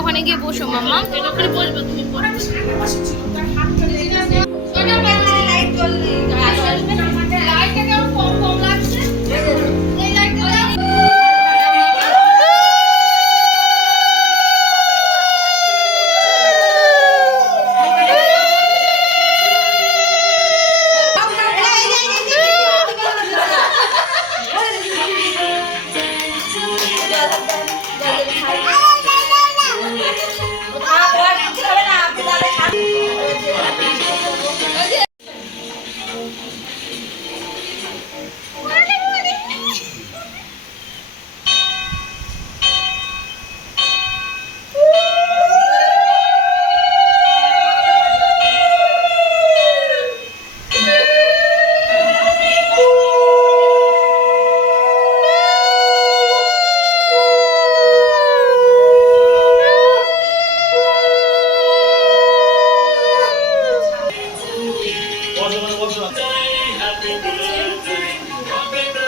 ওখানে গিয়ে বসো মাম্মা।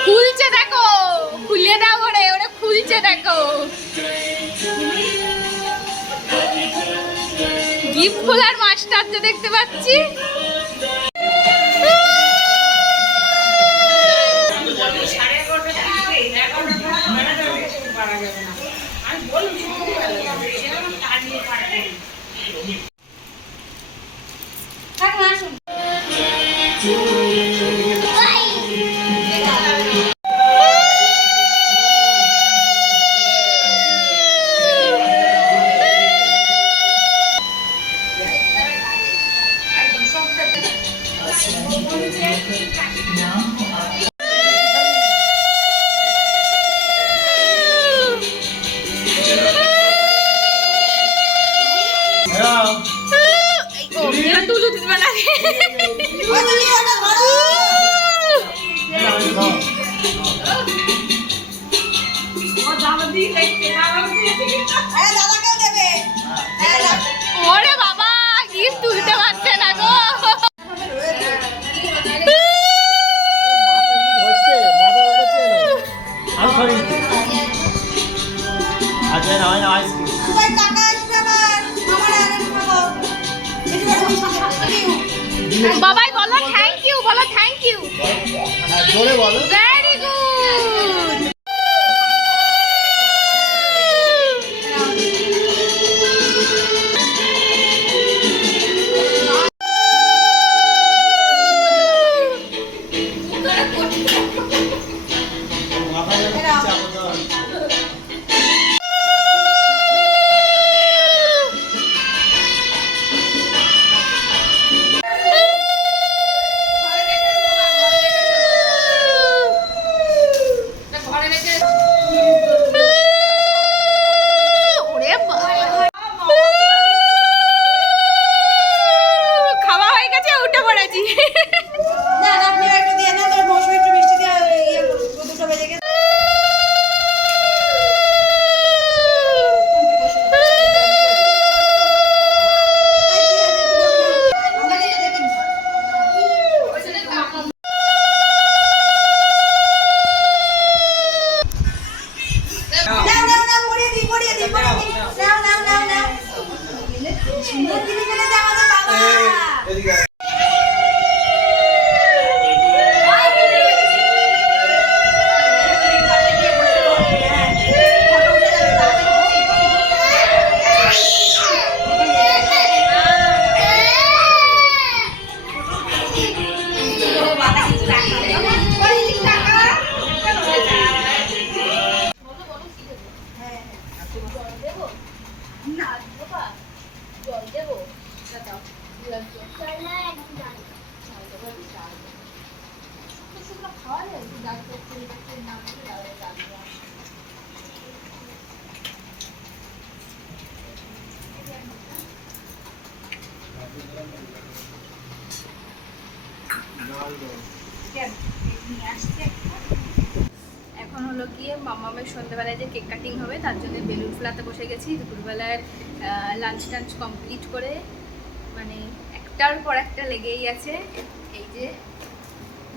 খুলছে দেখো, খুলে দাও ওরে, ওরে খুলছে দেখো। গিফট খোলার মাস্টার তো দেখতে পাচ্ছি। ওরে বাবা, গিফট তুলতে পারছে না গো। বাবাই বলো থ্যাংক ইউ, বলো থ্যাংক ইউ। জোরে বলো। Very good. এখন হলো গিয়ে মামামের সন্ধ্যাবেলায় যে কেক কাটিং হবে তার জন্য বেলুন ফোলাতে বসে গেছি। দুপুরবেলার লাঞ্চ টাঞ্চ কমপ্লিট করে মানে একটার পর একটা লেগেই আছে। এই যে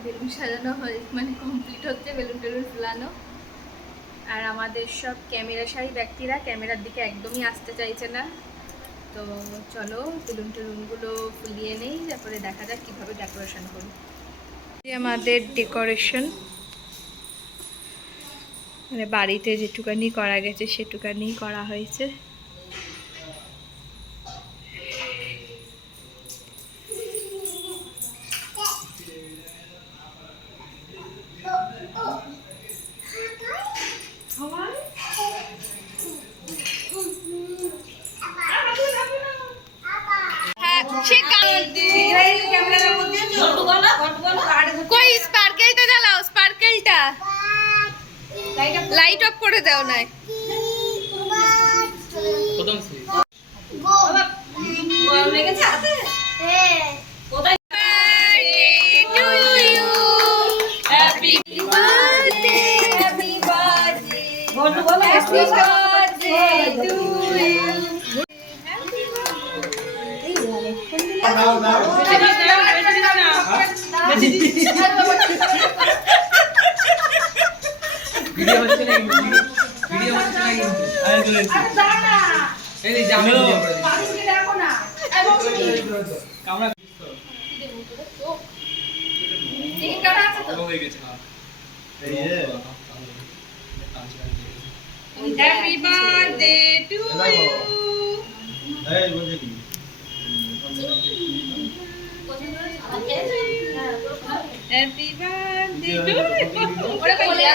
বেলুন সাজানো হয়ে মানে কমপ্লিট হচ্ছে, বেলুন টেলুন ফোলানো। আর আমাদের সব ক্যামেরাশায়ী ব্যক্তিরা ক্যামেরার দিকে একদমই আসতে চাইছে না। তো চলো বেলুন টেলুনগুলো ফুলিয়ে নেই, তারপরে দেখা যাক কীভাবে ডেকোরেশন করি। আমাদের ডেকোরেশন মানে বাড়িতে যেটুকানি করা গেছে সেটুকানি করা হয়েছে। কই স্পার্কেলটা জ্বালাও, স্পার্কেলটা লাইট অফ করে দাও না। ভিডিও হচ্ছে না, ভিডিও হচ্ছে না কিন্তু আরে চলেছি এই জামে ভিডিও করে দিই পানিকে দেখো না কামড়া চিকেন কাটা আছে তো হয়ে গেছে। হ্যাঁ এই যে হ্যাপি বার্থডে টু ইউ। এই বলছি কি হ্যাপি বার্থডে টু ইউ। ওরে কইয়া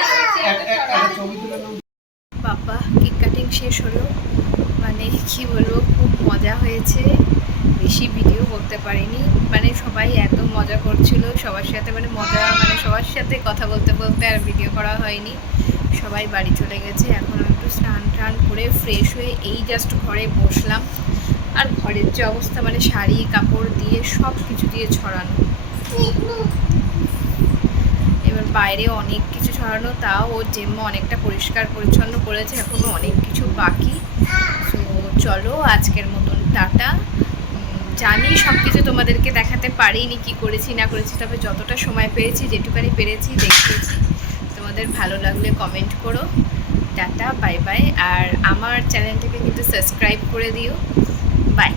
ছবি তুলে নাও। বাবা কেক কাটিং শেষ হলো, মানে কি বলবো, খুব মজা হয়েছে। বেশি ভিডিও করতে পারিনি, মানে সবাই এত মজা করছিল সবার সাথে, মানে মজা মানে সবার সাথে কথা বলতে বলতে আর ভিডিও করা হয়নি। সবাই বাড়ি চলে গেছে। এখন একটু স্নান টান করে ফ্রেশ হয়ে এই জাস্ট ঘরে বসলাম। আর ঘরের যে অবস্থা, মানে শাড়ি কাপড় দিয়ে সব কিছু দিয়ে ছড়ানো, এবার বাইরে অনেক কিছু ছড়ানো, তাও ওর জেম্মা অনেকটা পরিষ্কার পরিচ্ছন্ন করেছে, এখনও অনেক কিছু বাকি। তো চলো আজকের মতন টাটা। জানি সব কিছু তোমাদেরকে দেখাতে পারিনি, কি করেছি না করেছি, তবে যতটা সময় পেয়েছি যেটুকানি পেরেছি দেখিয়েছি। তোমাদের ভালো লাগলে কমেন্ট করো। Tata, bye bye. আর আমার চ্যানেলটাকে কিন্তু সাবস্ক্রাইব করে দিও। বাই।